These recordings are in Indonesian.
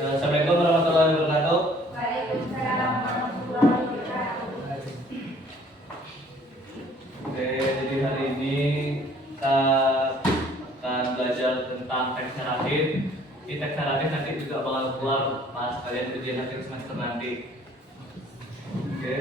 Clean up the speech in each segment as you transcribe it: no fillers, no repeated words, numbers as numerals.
Assalamualaikum warahmatullahi wabarakatuh. Oke, jadi hari ini kita akan belajar tentang teks naratif. Di teks naratif nanti juga bakal keluar pas kalian ujian akhir semester nanti. Oke.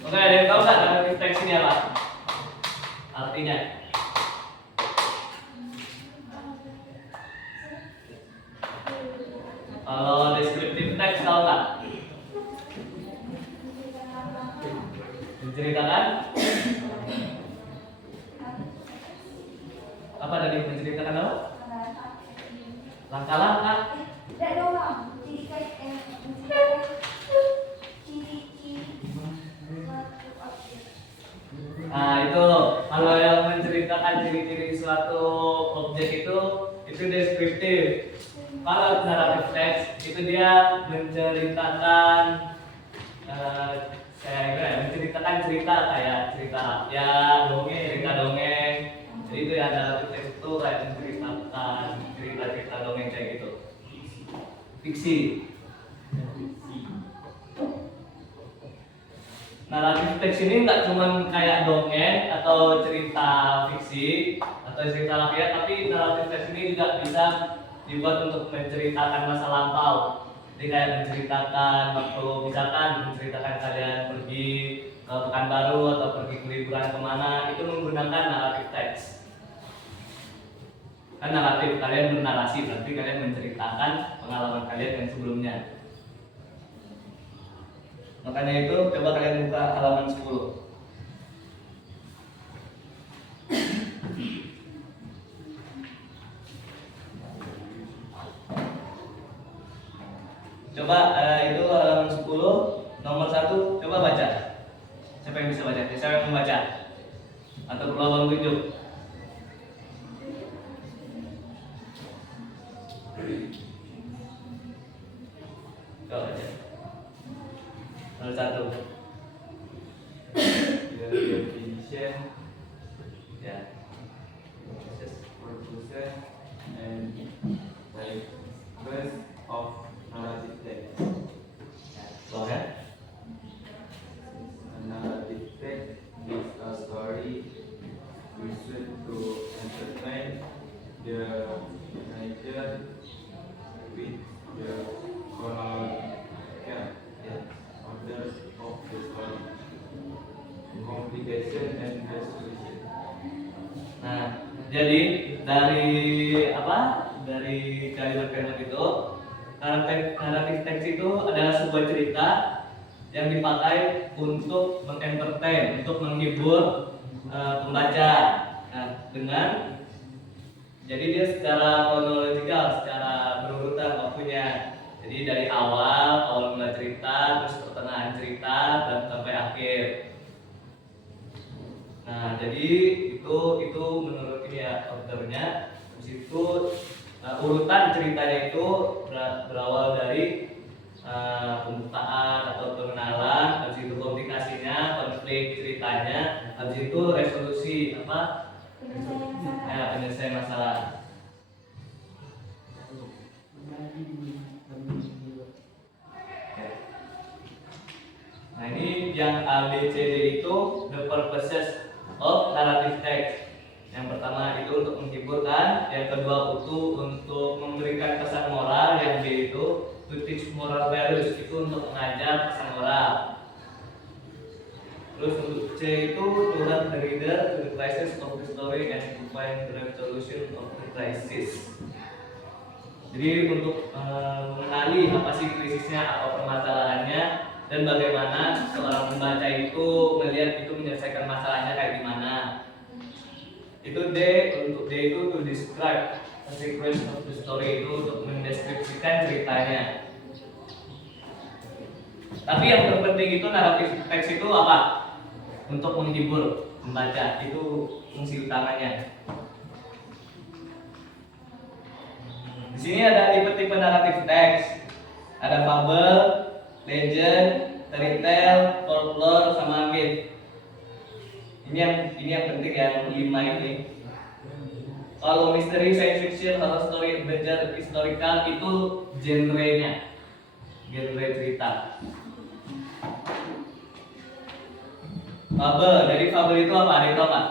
Oke, ada yang tahu nggak naratif teks ini apa? Artinya? Kalau deskriptif teks tahu nggak? Menceritakan? Apa tadi? Menceritakan apa? Langkah-langkah? Nah itu kalau yang menceritakan ciri-ciri suatu objek itu deskriptif. Kalau naratif teks itu dia menceritakan menceritakan cerita kayak cerita rakyat, cerita dongeng. Jadi itu ya naratif teks itu kayak menceritakan cerita-cerita dongeng kayak gitu. Fiksi. Naratif teks ini nggak cuma kayak dongeng atau cerita fiksi atau cerita rakyat, tapi naratif teks ini juga bisa dibuat untuk menceritakan masa lampau. Jadi kayak menceritakan waktu misalkan menceritakan kalian pergi ke Pekanbaru atau pergi ke liburan kemana, itu menggunakan naratif teks. Kan naratif, kalian bernarasi, berarti kalian menceritakan pengalaman kalian yang sebelumnya. Makanya itu coba kalian buka halaman 10. Coba itu halaman 10 nomor 1 coba baca. Siapa yang bisa baca? Siapa yang membaca? Atau perlu abang tunjuk? Coba baca. Nomor 1. The definition, Ya. purposes, and types of narrative text. Go ahead. A narrative text is a story used to entertain the narrator with the chronological order of the story, complication and resolution. Nah, jadi dari apa? Dari kalimat-kalimat itu, naratif teks itu adalah sebuah cerita yang dipakai untuk mengentertain, untuk menghibur pembaca. Nah, jadi dia secara kronologikal, secara berurutan waktunya. Jadi dari awal mulai cerita, terus pertengahan cerita dan sampai akhir. Nah, jadi itu menurut ini ya ordernya. Di situ urutan ceritanya itu berawal dari pembukaan atau pengenalan, habis itu komplikasinya, konflik ceritanya, habis itu resolusi apa? Penyelesaian masalah. Nah, ini yang A, B, C, D itu the purposes of narrative text. Yang pertama itu untuk menghiburkan, yang kedua itu untuk memberikan pesan moral, yang B itu to teach moral values, itu untuk mengajar pesan moral. Terus untuk C itu to help the reader to the crisis of the story and to find the resolution of the crisis. Jadi untuk mengenali apa sih krisisnya atau permasalahannya dan bagaimana seorang pembaca itu melihat itu menyelesaikan masalahnya kayak gimana. Itu D, untuk D itu to describe the sequence of the story, itu untuk mendeskripsikan ceritanya. Tapi yang terpenting itu naratif teks itu apa? Untuk menghibur pembaca, itu fungsi utamanya. Di sini ada tipe-tipe naratif teks. Ada fable, legend, fairy tale, folklore, sama myth. Ini yang penting yang 5 ini. Kalau misteri, science fiction, horror story, adventure, historical itu genre-nya. Genre cerita. Fable, dari fable itu apa? Ada yang tahu nggak?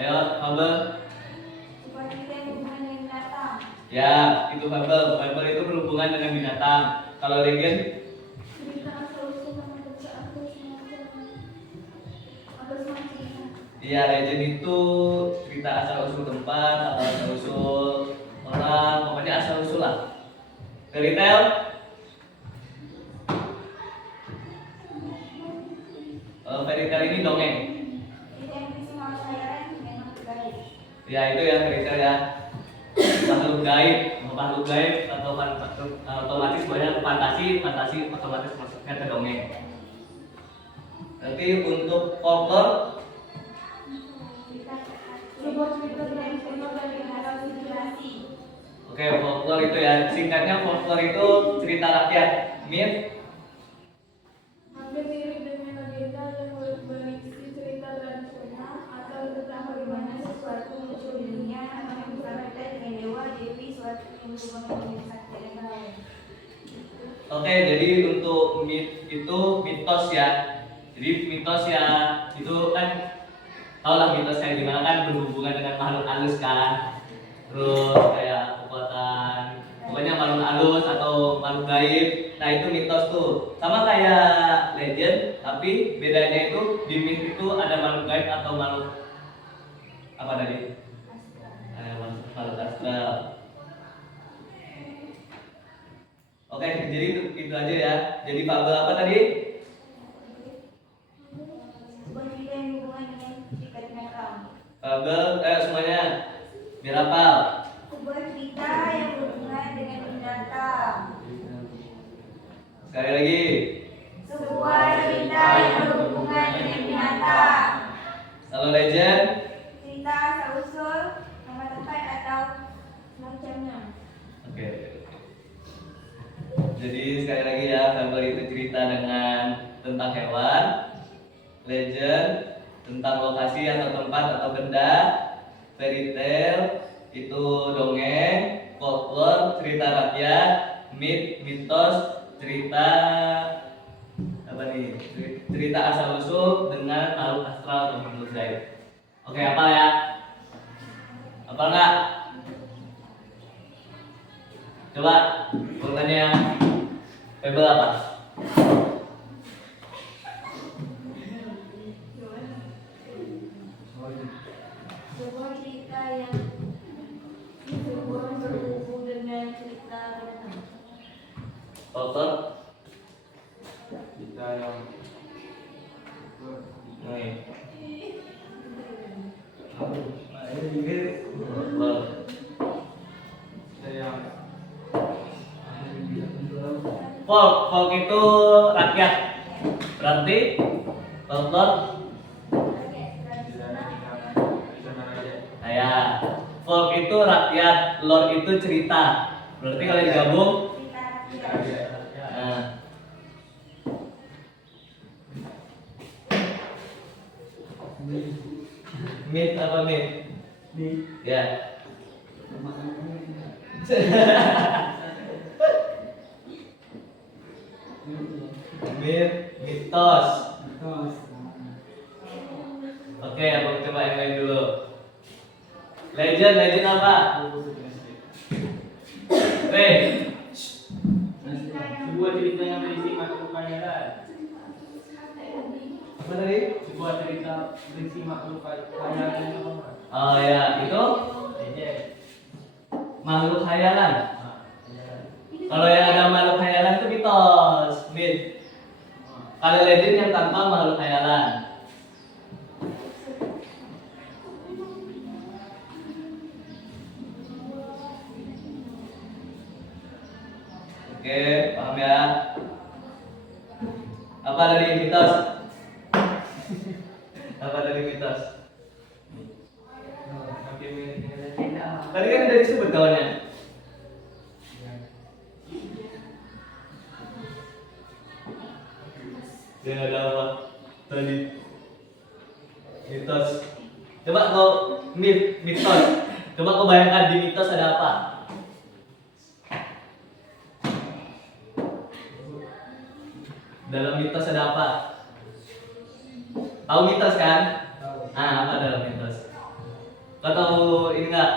Ayo, fable. Ya, itu fable. Fable itu berhubungan dengan binatang. Kalau legend? Iya, legend itu cerita asal usul tempat atau asal usul orang, pokoknya asal usul lah. Fairy tale? Fairy tale ini dongeng. Ya, itu yang fairy tale ya. Makhluk gaib atau otomatis banyak fantasi otomatis masuknya ke dongeng. Nanti untuk folklore, oke, folklore itu ya, singkatnya folklore itu cerita rakyat. Myth? Hampir mirip dengan legenda yang berisi cerita tradisional atau tentang bagaimana sesuatu muncul di dunia atau yang bersangkutan dengan dewa, dewi, suatu yang berhubungan dengan sakti dan lain. Oke, jadi untuk myth itu mitos ya. Jadi mitos ya itu kan tau lah mitos kayak gimana kan, berhubungan dengan makhluk halus kan. Terus kayak kekuatan, pokoknya makhluk halus atau makhluk gaib. Nah itu mitos tuh. Sama kayak legend, tapi bedanya itu di myth itu ada makhluk gaib atau makhluk apa tadi? Makhluk astral. Oke, jadi itu aja ya. Jadi fabel apa tadi? Sebuah cerita yang berhubungan dengan cerita binatang. Fabel, semuanya biar hafal. Sebuah cerita yang berhubungan dengan binatang. Sekali lagi. Sebuah cerita yang berhubungan dengan binatang. Kalau legend, Cerita asal usul, nama tempat atau semacamnya. oke. Jadi sekali lagi ya, fabel itu cerita dengan tentang hewan, legend tentang lokasi atau tempat atau benda, fairy tale itu dongeng, folklore cerita rakyat, myth mitos cerita apa nih? Cerita asal usul dengan makhluk astral atau makhluk gaib. Oke, apa ya? Apa enggak? Coba urutannya fabel apa? Sebuah cerita yang berhubung dengan cerita binatang. Folklore? Kita yang Nih. kita yang Folk itu rakyat. Berarti folklore tradisional aja. nah ya. Folk itu rakyat, lore itu cerita. Berarti kalau digabung Cerita Aja. nah. Myth apa myth? Ya. Myth, mitos. Oke, aku coba yang lain dulu. Legend apa? Sebuah cerita yang berisi makhluk berisi makhluk khayalan apa Mas? Oh ya, itu Legend. makhluk khayalan. Nah, khayalan. Kalau yang ada makhluk khayalan itu mitos, myth. Kalau legend yang tanpa makhluk khayalan. Oke, paham ya? Apa dari mitos? Apa dari mitos? Tapi legenda. Tadi kan udah disebut kawannya. Dia ada apa? Tadi mitos. Coba kau mitos. Coba kau bayangkan di mitos ada apa? Dalam mitos ada apa? Tahu mitos kan? Apa dalam mitos? Kau tahu ini nggak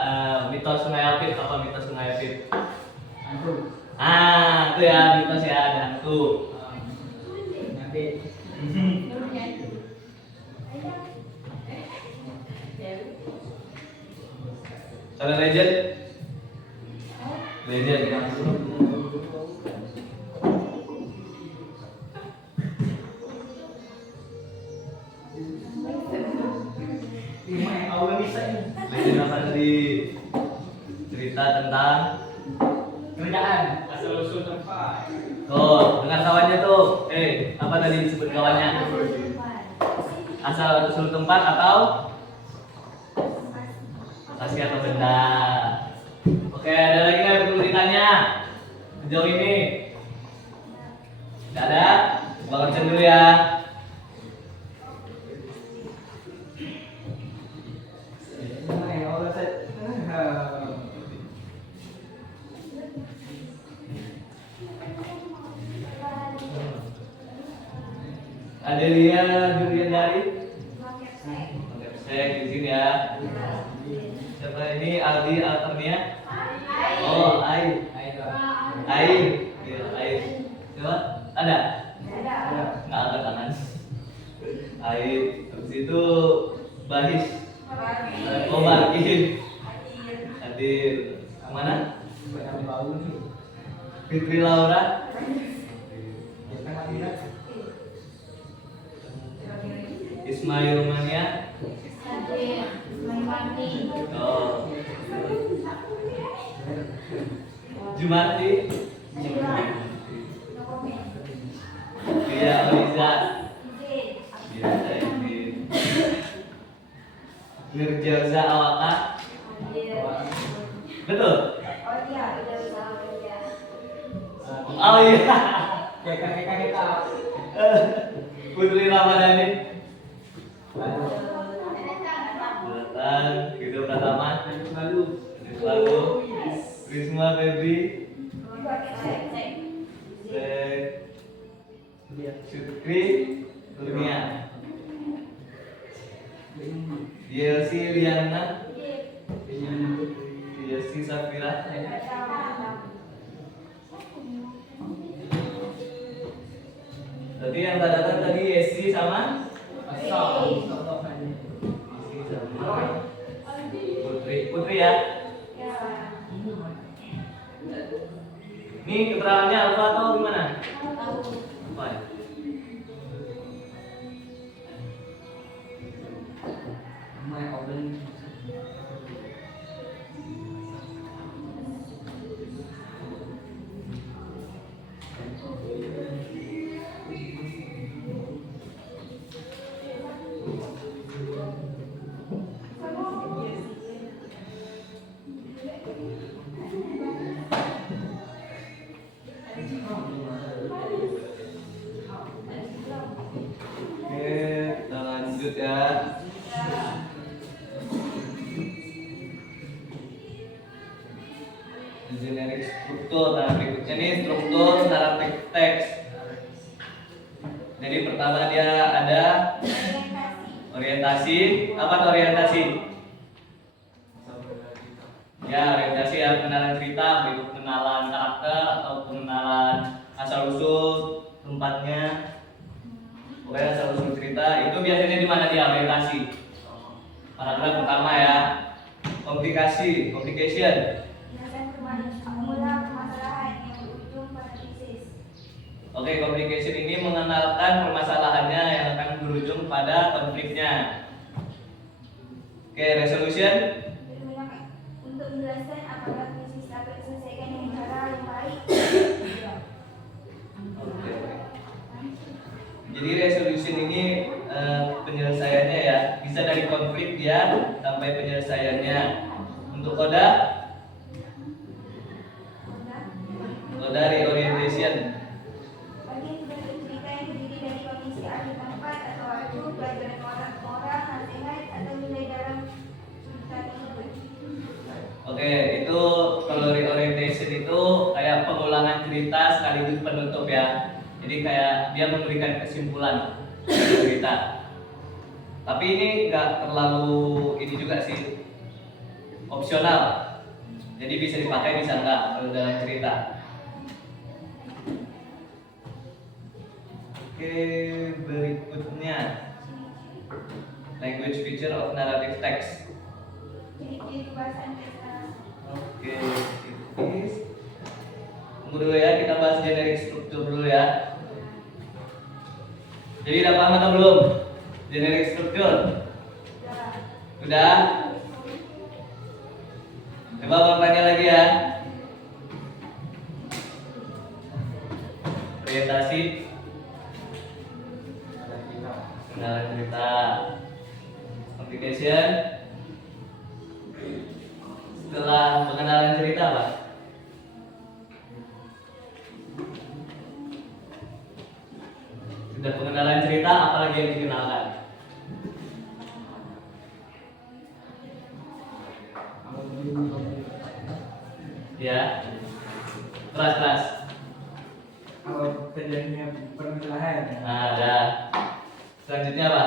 mitos Sungai Apit? Apa mitos Sungai Apit? Hantu. Itu ya mitos ya, ada hantu. Nabi. Kalau legend? Legend yang Lima yang awal bisa ini. legend apa tadi? Cerita tentang Kerajaan asal usul tempat. dengar kawannya tuh. Apa tadi disebut kawannya? Asal usul tempat atau lokasi atau benda. Oke, ada lagi nggak yang perlu ditanya sejauh ini? Nggak ada? Coba kerjain dulu ya. Lima yang awal saya. Adelia Durian dari Sek di sini ya. Siapa ini? Aldi Alternia. Oh, Air. Air. Iya, Air. Coba ada? Nggak ada tangan. Air. Habis itu Bahis. Oh, Barkin. Hadir. Mana? Banyak bau nih. Fitri Laura. Kita nggak bilang. Ismail Mania. Oh. Jumarti. Iya, Liza. Iya, ini. Nirjauza Awaka. Betul? Oh iya. Kakek kita. Putri Ramadhani. Lalu. Datang, hidup pertama. Lalu. Lalu Risma Febri. Syukri Kurnia. Yelsi Liana. Yelsi Safira. Tadi yang datang tadi Yesi sama Putri ya. Ini keterangannya apa atau gimana? Apa ya? Oke, kita lanjut ya. Generic struktur. Nah, berikutnya nih struktur secara teks. Jadi pertama dia ada orientasi. Apa tuh orientasi? Ya, orientasi ya pengenalan cerita, berikut pengenalan karakter atau pengenalan asal usul tempatnya. pokoknya asal usul cerita itu biasanya di mana dia orientasi. Paragraf pertama ya. Complication. Penyelesaian permasalahan yang berujung pada krisis. Oke, complication ini mengenalkan permasalahannya yang akan berujung pada konfliknya. Oke, resolution. Untuk menjelaskan apakah krisis dapat diselesaikan dengan cara yang baik. Oke. Jadi resolution ini penyelesaiannya ya bisa dari konflik dia sampai penyelesaiannya. Untuk koda reorientation. Bagi sebuah cerita yang terdiri dari kondisi ahli tempat atau waktu, pelajaran moral, nasihat atau nilai dalam cerita tersebut. Oke, itu kalau reorientation itu kayak pengulangan cerita sekaligus penutup ya. Jadi kayak dia memberikan kesimpulan dari cerita. Tapi ini nggak terlalu ini juga sih, opsional. Jadi bisa dipakai bisa nggak kalau dalam cerita. Oke, berikutnya language feature of narrative text. Ciri-ciri kebahasaan teks narasi. Oke, tunggu dulu ya, kita bahas generic struktur dulu ya. Jadi udah paham atau belum? Generic struktur? Udah? Coba abang tanya lagi ya. Orientasi, pengenalan cerita, complication. Setelah pengenalan cerita apa? Sudah pengenalan cerita, apalagi yang dikenalkan? Ya, keras. Kalau terjadinya permasalahan. Nah, ada. Selanjutnya apa?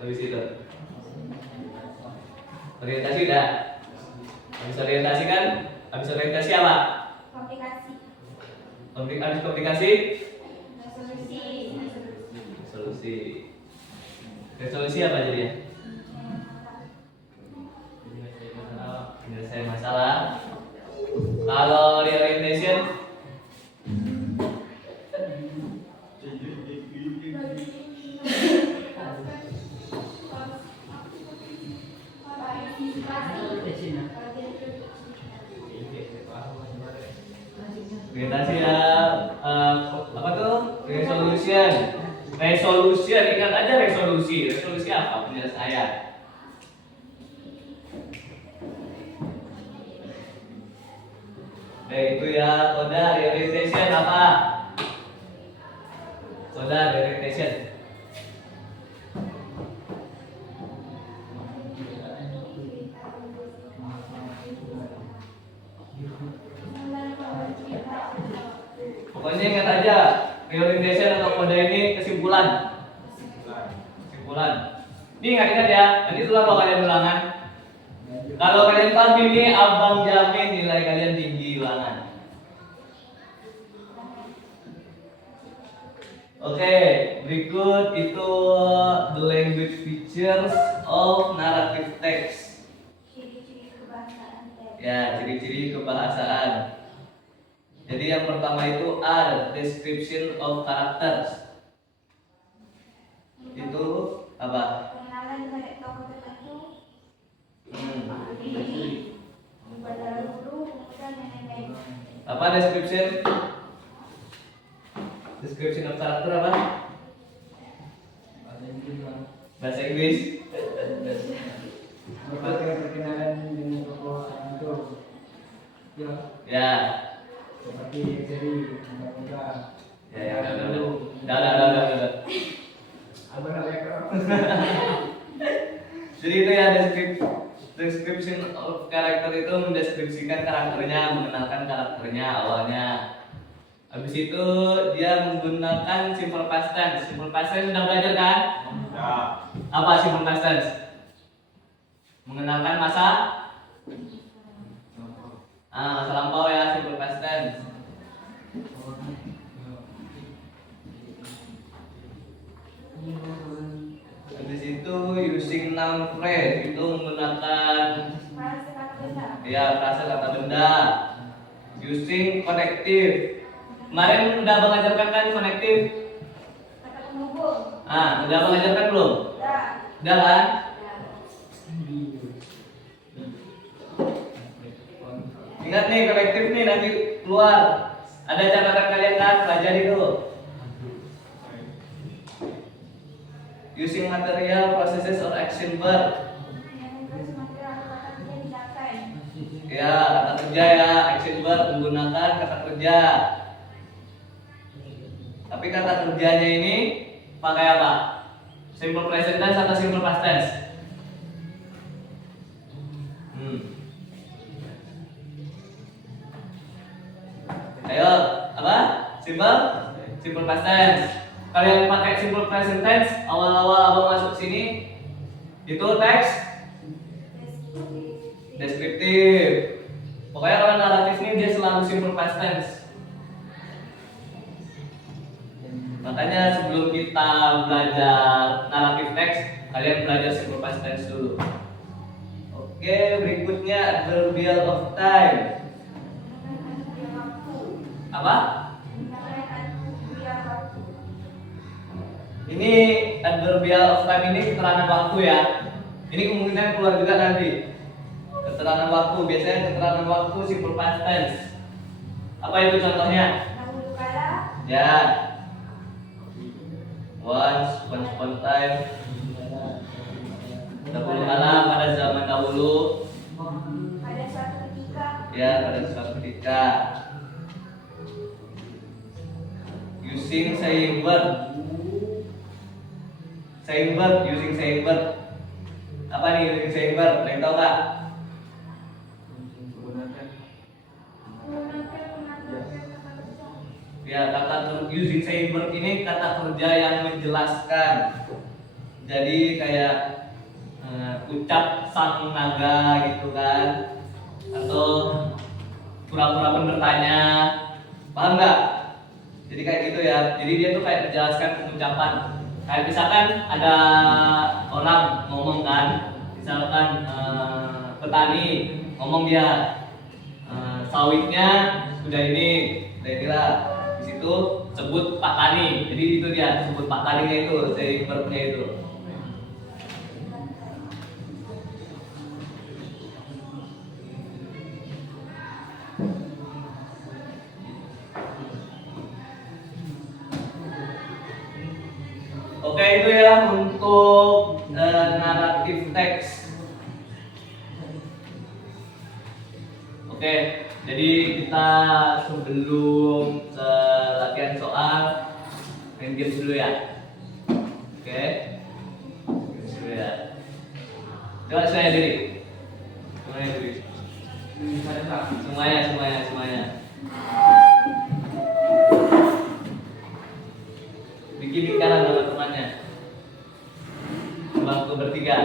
Habis itu. Orientasi udah. Habis orientasi kan? Habis orientasi apa? Komplikasi. Habis komplikasi? Resolusi apa jadinya? Penyelesaian masalah. Kalau reorientation? Orientasi ya, apa tuh? Resolution, ingat aja resolusi apa? Penyelesaian. Nah itu ya, koda reorientation apa? Koda reorientation. Pokoknya ingat aja, reorientation atau kode ini kesimpulan. Ini ingat ya, nanti setelah kalian ulangan. Kalau kalian paham ini, abang jamin nilai kalian tinggi ulangan. Oke, berikut itu the language features of narrative text. Ciri-ciri kebahasaan teks. Ya, ciri-ciri kebahasaan. Jadi yang pertama itu A, description of characters. Itu apa? Pengenalan terhadap tokoh tertentu. Pada guru, kemudian dan lain-lain. Apa description? Description of character apa? Bahasa Inggris. Perkenalan dengan tokoh tertentu. Ya. Seperti jadi muda-muda. Ya, udah. Abang nak cakap. Jadi itu ya description of character itu mendeskripsikan karakternya, mengenalkan karakternya awalnya. Habis itu dia menggunakan simple past tense. Simple past tense sudah belajar kan? Ya. Apa simple past tense? Mengenalkan masa lampau ya, simple past tense. Habis itu using noun phrase itu menggunakan Frase kata benda. ya frase kata benda. Using connective. Kemarin udah mengajarkan kan connective? Kata penghubung. Udah mengajarkan belum? Dah. Udah kan? Ingat nih kolektif nih nanti keluar. Ada catatan kalian kan? Pelajari dulu. Using material, processes or action verb. Yang terus material atau kata kerja dicapai. Ya, kata kerja ya, action verb menggunakan kata kerja. Tapi kata kerjanya ini pakai apa? Simple present tense atau simple past tense? Ayo, apa? Simple past tense. Kalau yang pakai simple present tense, awal-awal abang masuk sini itu teks deskriptif. Pokoknya kalau naratif ini dia selalu simple past tense. Makanya sebelum kita belajar naratif teks, kalian belajar simple past tense dulu. Oke, berikutnya adverbial of time. Apa? Ini adverbial of time ini keterangan waktu ya. Ini kemungkinan keluar juga nanti. Keterangan waktu, biasanya keterangan waktu simple past tense. Apa itu contohnya? Dahulu kala. Ya. Once upon time. Dahulu kala, pada zaman dahulu. Pada suatu ketika. Ya, pada suatu ketika. Using saying verb. Saying verb, using saying verb. Apa nih using saying verb? Ada yang tahu nggak? Ya, kata using saying verb ini kata kerja yang menjelaskan. Jadi kayak ucap sang naga gitu kan, atau pura-pura bertanya, paham nggak? Jadi kayak gitu ya. Jadi dia tuh kayak menjelaskan pengucapan. Kayak misalkan ada orang ngomong kan, misalkan petani ngomong dia sawitnya udah inilah di situ sebut Pak Tani. Jadi itu dia sebut Pak Taninya itu, saying verbnya itu. Oke, itu ya untuk naratif teks. Oke, jadi kita sebelum latihan soal main game dulu ya. Oke, games dulu ya. Coba semuanya diri. Semuanya diri. Semuanya. Bikin lingkaran sama temannya. Bangku bertiga.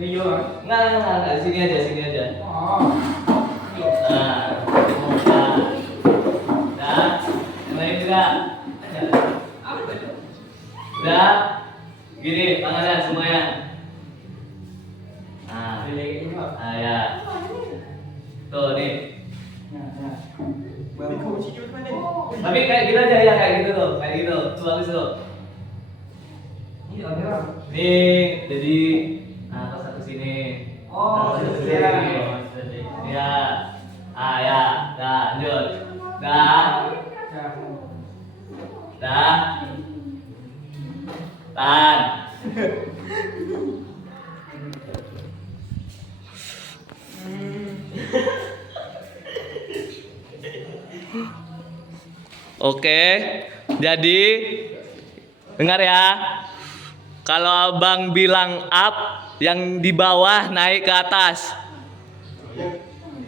Ini yo. Nggak, sini aja. Oh. Nah, mulai juga. Udah, gini tangannya semuanya. Ya. Tuh nih. Tapi kayak gitu aja ya, kayak gitu tuh, tuh bagus tuh. Nih, jadi pas satu sini. Oh, Satu iya. sini. Ya. Ya, dah, lanjut. Dah. Tahan. Oke, jadi dengar ya. Kalau abang bilang up, yang di bawah naik ke atas.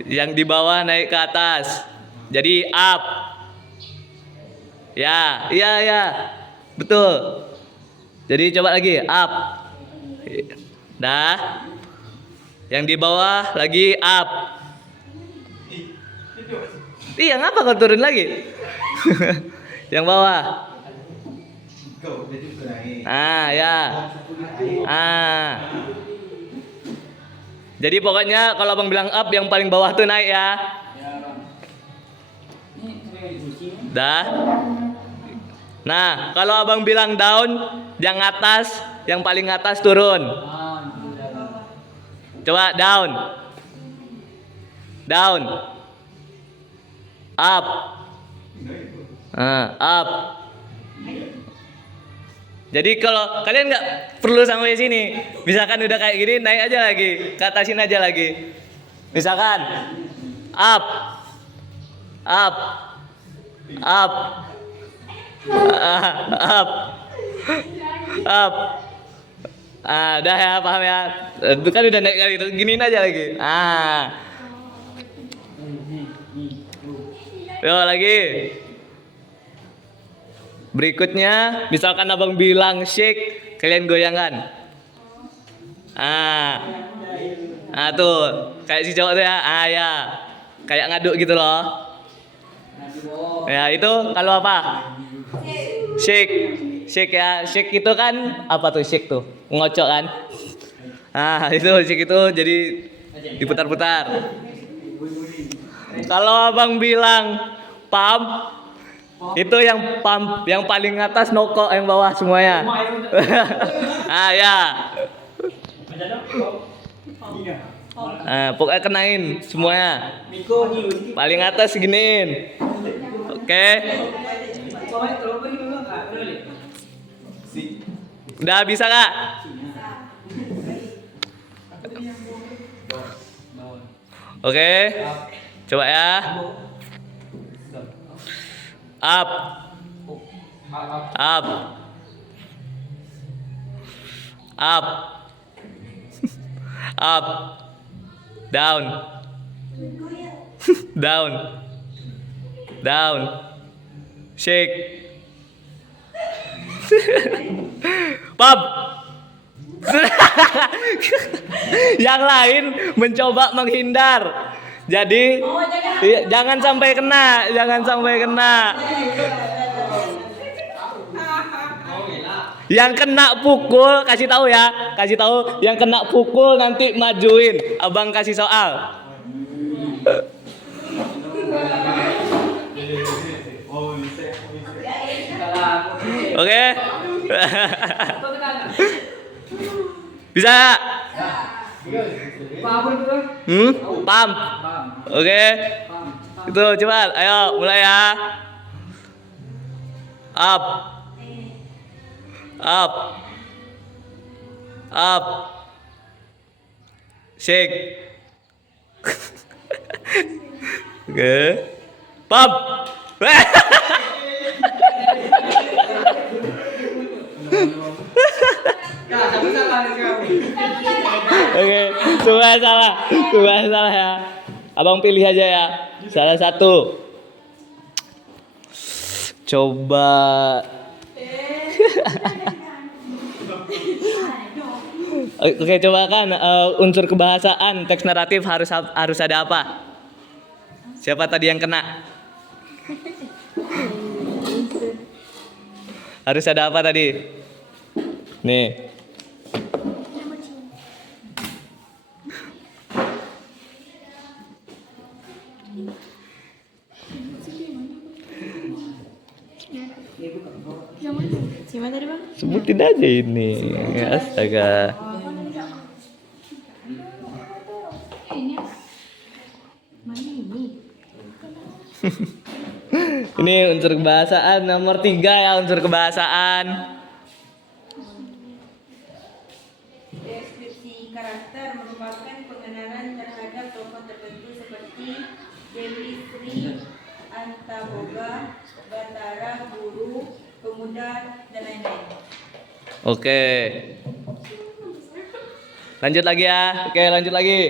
Yang di bawah naik ke atas. Jadi up. Ya, iya. Betul. Jadi coba lagi, up. Dah. Yang di bawah lagi up. Iya, ngapa kau turun lagi? Yang bawah. Ya. Jadi pokoknya kalau abang bilang up, yang paling bawah tuh naik ya. Dah. Nah, kalau abang bilang down, yang paling atas turun. Coba down. Down. Up. Up. Jadi kalau kalian nggak perlu sampai sini, misalkan udah kayak gini, naik aja lagi, ke atasin aja lagi. Misalkan up, up, up, up, up. Udah ya, paham ya? Itu kan udah naik kali, giniin aja lagi. Yo lagi. Berikutnya, misalkan abang bilang shake, kalian goyangkan. Tuh, kayak si cowok tuh ya. Ya, kayak ngaduk gitu loh. Ya itu kalau apa? Shake, shake ya. Shake itu kan apa tuh shake tuh? Ngocok kan? Itu shake itu jadi diputar-putar. Kalau abang bilang pump, itu yang pump, yang paling atas nokok, yang bawah semuanya. Ya. Pokoknya kenain semuanya. Paling atas giniin. Oke. Udah bisa gak? Oke. Coba ya. Up. Up. Up. Up. Down. Down. Down. Shake. Pump. Yang lain mencoba menghindar. Jadi jangan sampai kena, jangan sampai kena. Yang kena pukul kasih tahu ya, kasih tahu. Yang kena pukul nanti majuin. Abang kasih soal. Oke. Bisa? Pump. Oke. Itu cepat. Ayo mulai ya. Up. Up. Up. Shake. Oke. Pump. Oke, semua salah ya. Abang pilih aja ya, salah satu. Coba. Oke, coba kan unsur kebahasaan, teks naratif harus ada apa? Siapa tadi yang kena? Harus ada apa tadi? Nih. Gimana tadi bang? Sebutin aja ini. Astaga. Ini unsur kebahasaan nomor 3 ya, unsur kebahasaan. Deskripsi karakter merupakan pengenalan terhadap tokoh tertentu seperti Dewi Sri, Antaboga, Batara, Guru, Pemuda, dan lain-lain. Oke. Lanjut lagi ya. Oke, lanjut lagi.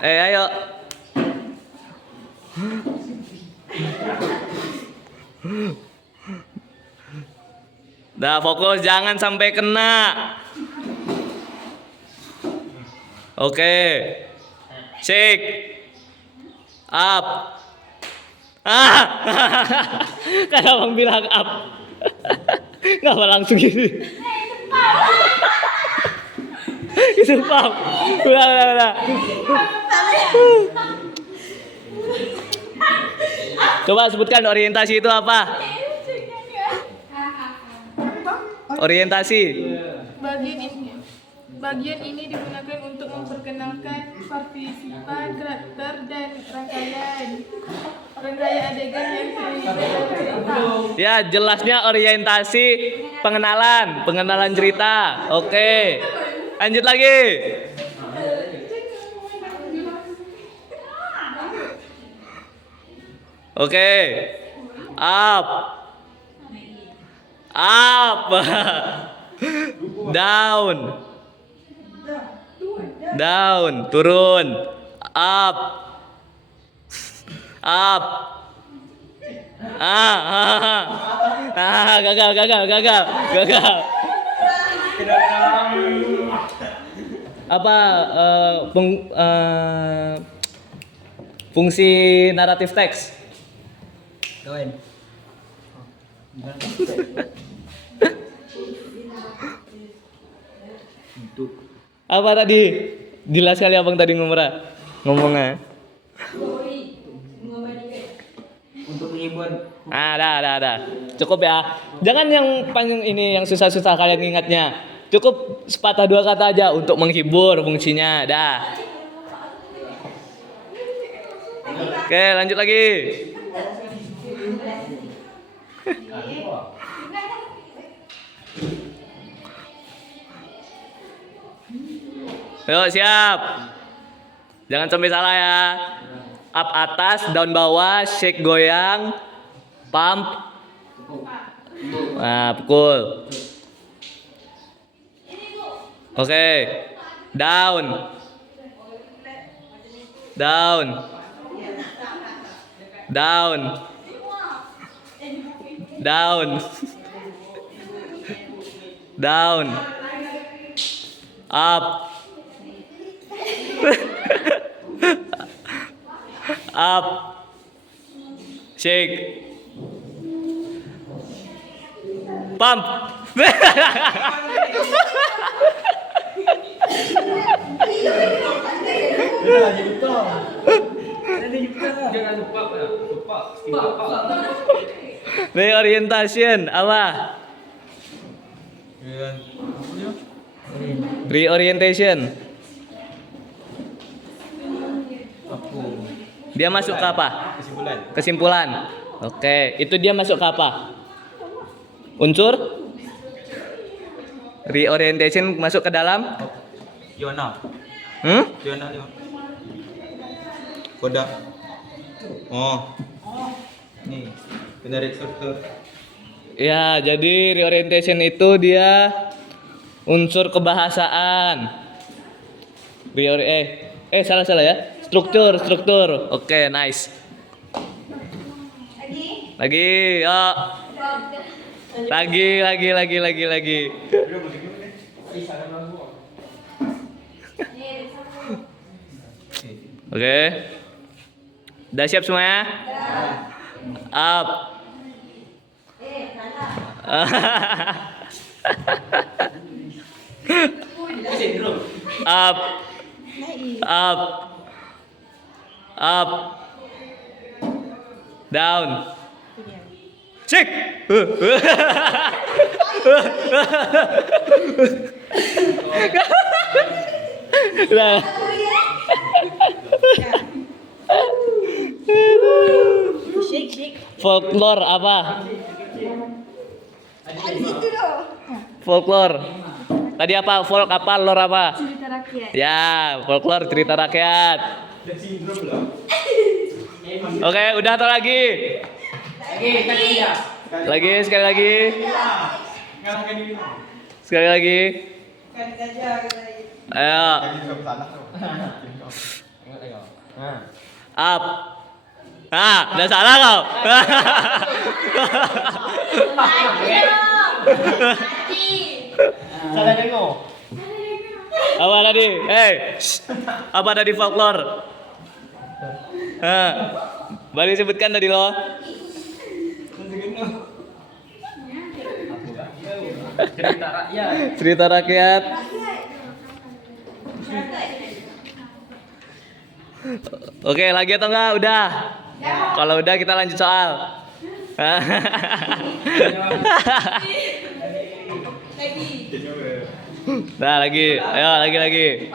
Ayo. Dah fokus, jangan sampai kena. Oke. Shake. Up. Ah. Kan abang bilang up. Ngapa langsung gini? Itu pam. Udah. Coba sebutkan orientasi itu apa? Orientasi. Bagian ini digunakan untuk memperkenalkan partisipan, karakter, dan rangkaian adegan yang cerita. Ya, jelasnya orientasi pengenalan cerita. Oke. Lanjut lagi. Oke. Up. Down, turun. Up. Gagal. Apa fungsi naratif teks? Kawan. Apa tadi? Jelas kali abang tadi ngomongnya. Untuk menghibur. Dah. Cukup ya. Jangan yang panjang ini, yang susah-susah kalian ingatnya. Cukup sepatah dua kata aja untuk menghibur fungsinya. Dah. Oke, lanjut lagi. Yuk, siap. Jangan sampai salah ya. Up atas, down bawah, shake goyang, pump. Nah, pukul. Oke. Down. Up. Up. Shake. Pump. Jangan lupa. Reorientation apa? Reorientation. Dia masuk ke apa? Kesimpulan. Oke, itu dia masuk ke apa? Unsur? Reorientation masuk ke dalam? Yona. Hmm? Yona. Koda. Oh. Nih, penarik struktur. Ya, jadi reorientation itu dia unsur kebahasaan. Salah ya. Struktur. Oke, nice. Lagi, yuk. Lagi. Oke. Udah siap semuanya? Up. Up. Down. Cek. Nah. Folklore apa? Folklore. Tadi apa? Folk apa? Lore apa? Cerita rakyat. Ya, folklore cerita rakyat. Oke, udah atau lagi? Lagi, sekali lagi. Sekali lagi. Ayo. Up. Udah salah kau. Salah dengar. Apa tadi? Apa tadi folklore? Balik sebutkan tadi lo. Cerita rakyat. Cerita rakyat. Oke, lagi atau enggak? Udah. Kalau udah kita lanjut soal. Nah, lagi. Ayo, lagi.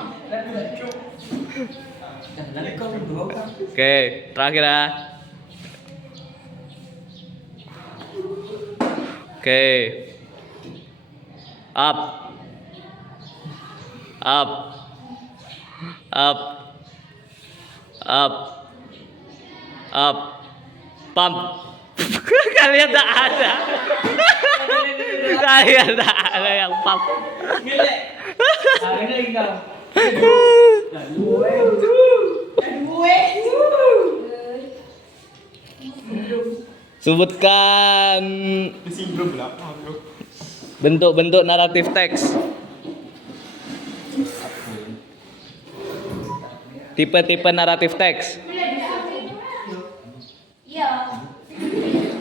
Oke, terakhir ya. Oke. Up. Up. Up. Up. Up. Pump. Kalian tak ada. Kalian tak ada yang pump. Ada ikaw. Sebutkan bentuk-bentuk naratif teks. Tipe-tipe naratif teks. Iya.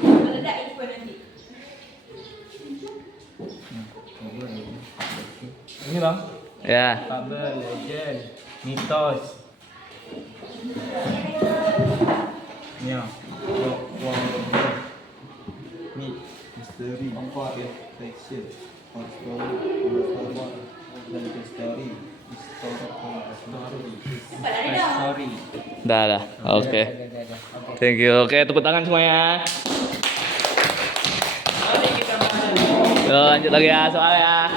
Meledak itu nanti. Ini bang. Ya. Fabel, legend, mitos. Ya. Myth, misteri, fiction, or story, story, Story. Dah. Oke. Thank you. Oke, tepuk tangan semuanya. Yo, lanjut lagi ya soalnya.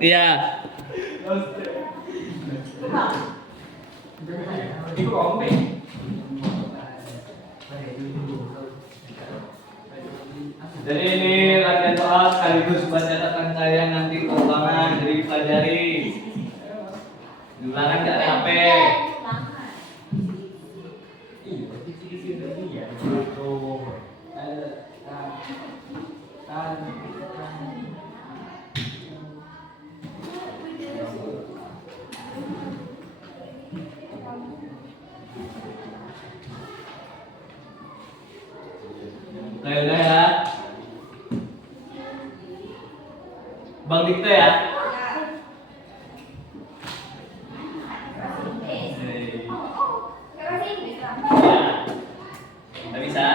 Iya. Jadi ini latihan soal sekaligus buat catatan kalian nanti keulangan, jadi pelajari. Di ulangan nggak ada HP. Udah ya. Bang dikte ya. Nggak bisa.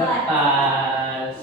kertas.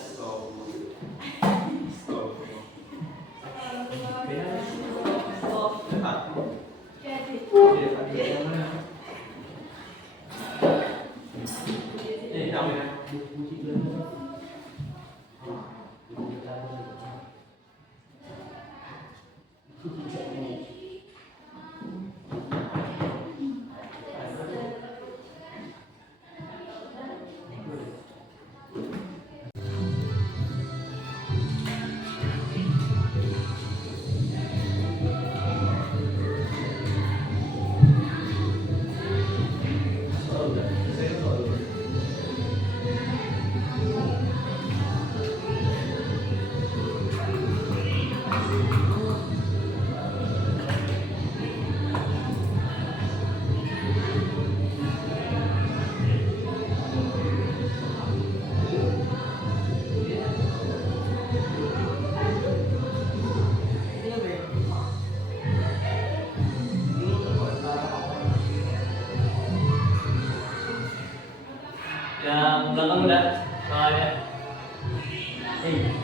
Yang belakang udah, bawahnya.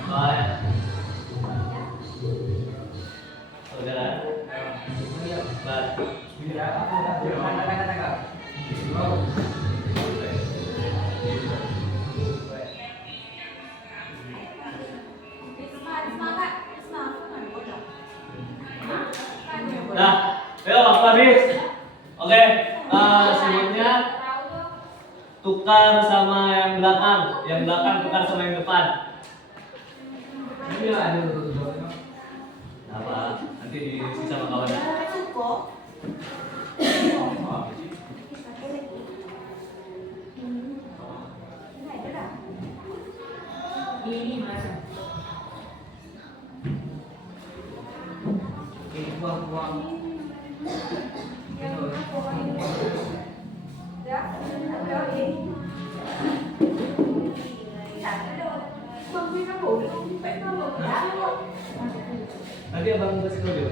Bawahnya. Saudara. Nah, ayo waktu habis. Oke, selanjutnya tukar sama yang belakang tukar sama yang depan. Apa? Nanti diisi sama kawannya. Nanti abang kasih tahu dia.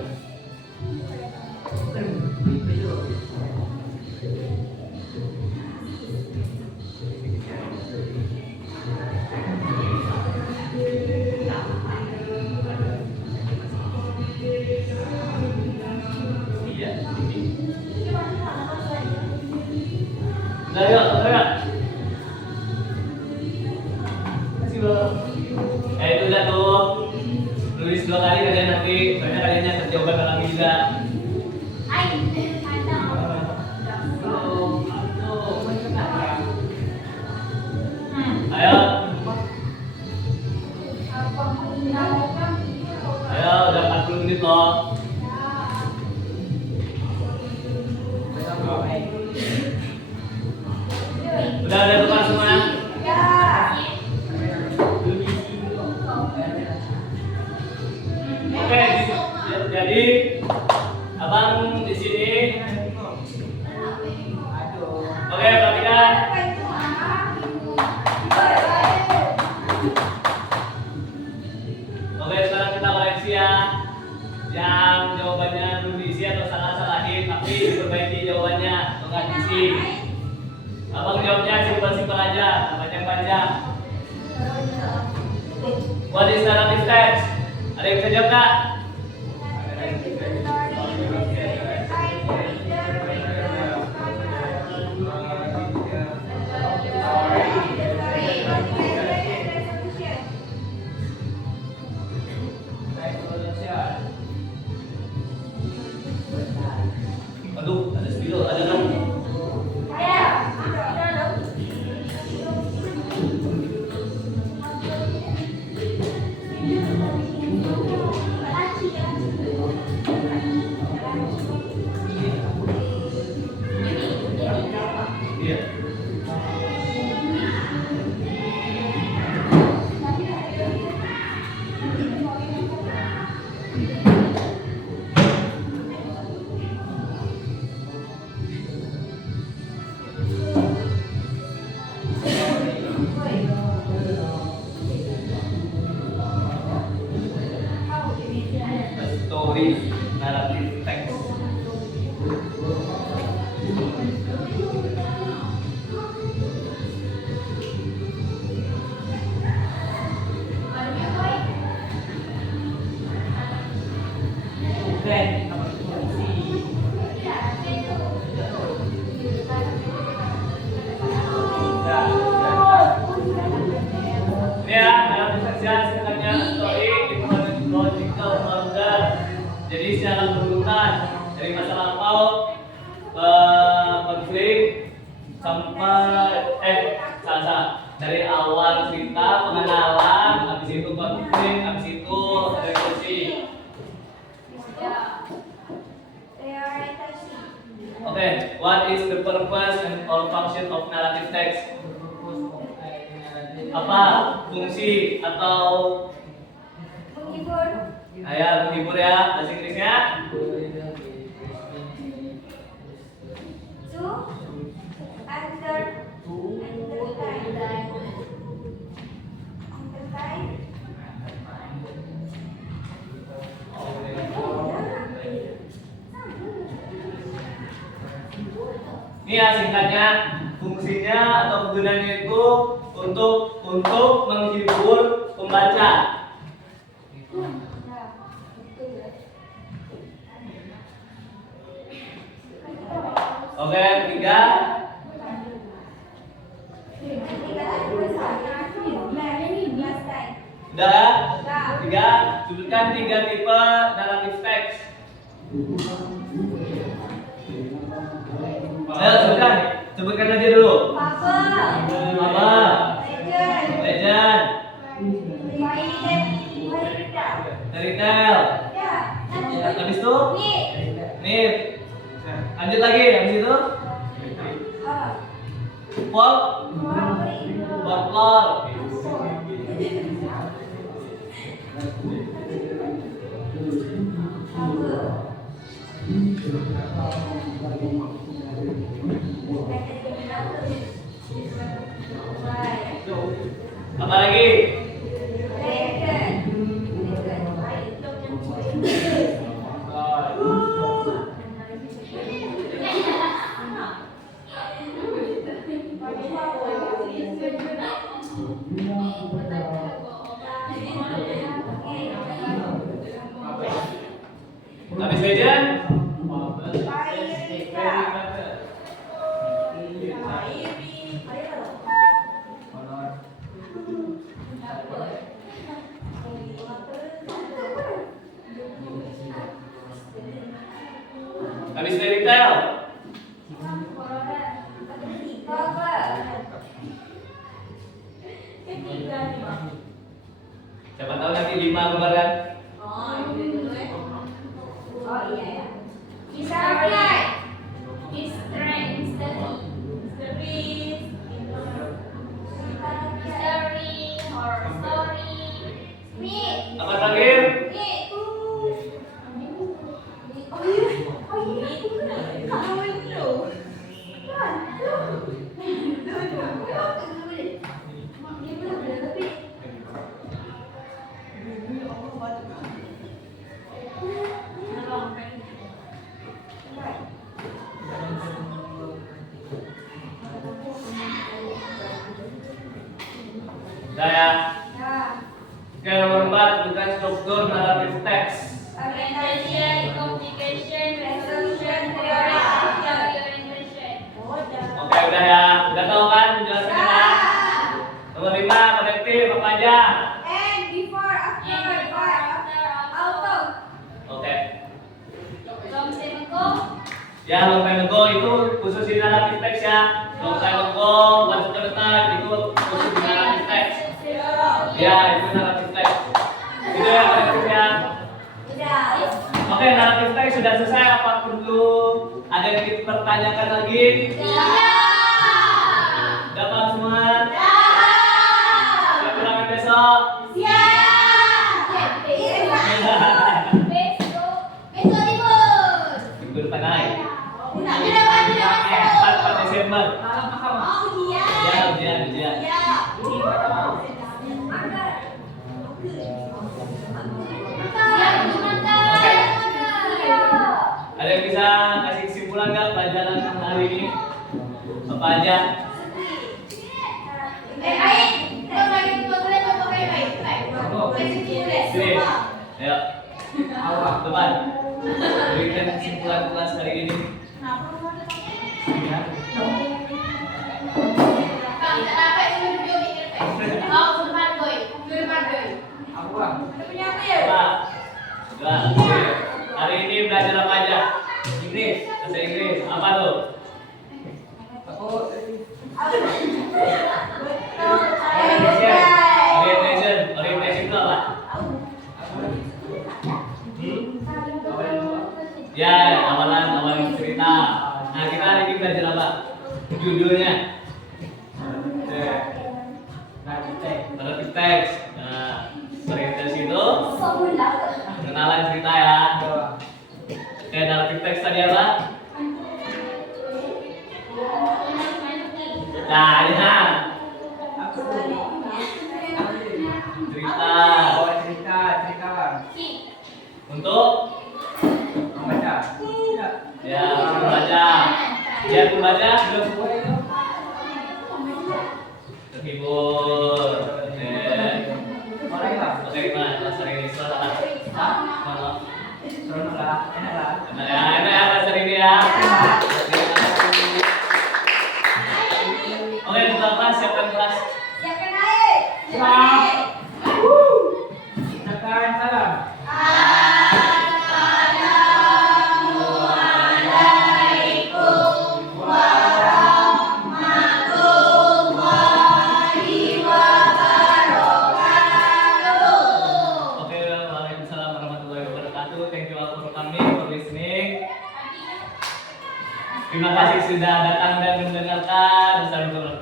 Iya. Nah, yuk, yuk. Kasih bang. Itu udah tuh. Tulis 2 kali kalian nanti banyak kaliannya tercoba lagi juga. Ayo. Ayo, udah 40 menit loh. Udah tukar semua? Oke, jadi abang di sini. Oke, perhatikan. Oke, sekarang kita koreksi ya. Yang jawabannya belum diisi atau salah-salahin, tapi diperbaiki jawabannya, atau nggak diisi. Abang jawabnya simpel-simpel aja, panjang-panjang. What is the relative text? Ada yang bisa jawab kak? Aduh, ada spidol, ada kan? Iya. Story narrative text. saja singkatnya story different logical order. Jadi secara berurutan dari masa lampau konflik sampai dari awal cerita pengenalan, habis itu konflik, habis itu resolusi. Oke, what is the purpose and or function of narrative text? Apa fungsi atau menghibur ya, bahasa Inggrisnya? Ini ya singkatnya, fungsinya atau kegunaannya itu untuk menghibur pembaca. Oke, tiga. Udah ya? Tiga. Sebutkan 3 tipe narrative text. Ayo sebutkan aja dulu. Apa? Legend. Fairy tale. Habis itu? Myth. Lanjut lagi, habis itu? Folklore. Apa lagi? Habis legend? Habis fairy tale? Siapa tahu nanti 5 kembaran. Apa terakhir? Udah ya? Oke, nomor 4, bukan struktur narrative text. Oke, udah ya. Udah tahu kan penjelasannya? Nomor 5, konektif apa aja? Oke. Ya, long time ago itu khusus di narrative text ya. Long time ago, once upon a time itu khusus di narrative text. Ya, itu narrative text. Itu ya konektifnya. Oke, narrative text sudah selesai. Apa perlu ada yang dipertanyakan lagi? Udah paham semua? Siap ulangan besok? Minggu depan naik. 4 Desember. Ya, ujian. Ada yang bisa kasih kesimpulan nggak pelajaran hari ini? Apa aja? Sini. Ayo. Depan. Berikan kesimpulan kelas hari ini. Kenapa itu duduk di kertas? Oh, depan boy. punya apa ya? Dua. Dua. Oke. Hari ini belajar apa aja? Inggris. Bahasa Inggris. Apa tuh? Orientation. Orientation itu apa? Ya, awalan cerita. Nah, kita hari ini belajar apa? Judulnya. Narrative text. Nah, orientasi itu pengenalan cerita ya. Oke, narrative text tadi apa? Nah, ya. Cerita. Untuk ya, pembaca. Ya, pembaca belum terhibur. Oke, gimana? Bahasa Inggris enak ya bahasa ini ya. Oke, buka kelas, siapkan kelas. Oke, waalaikumsalam warahmatullahi wabarakatuh. Thank you all for coming, for listening. Terima kasih sudah datang dan mendengarkan. Assalamualaikum.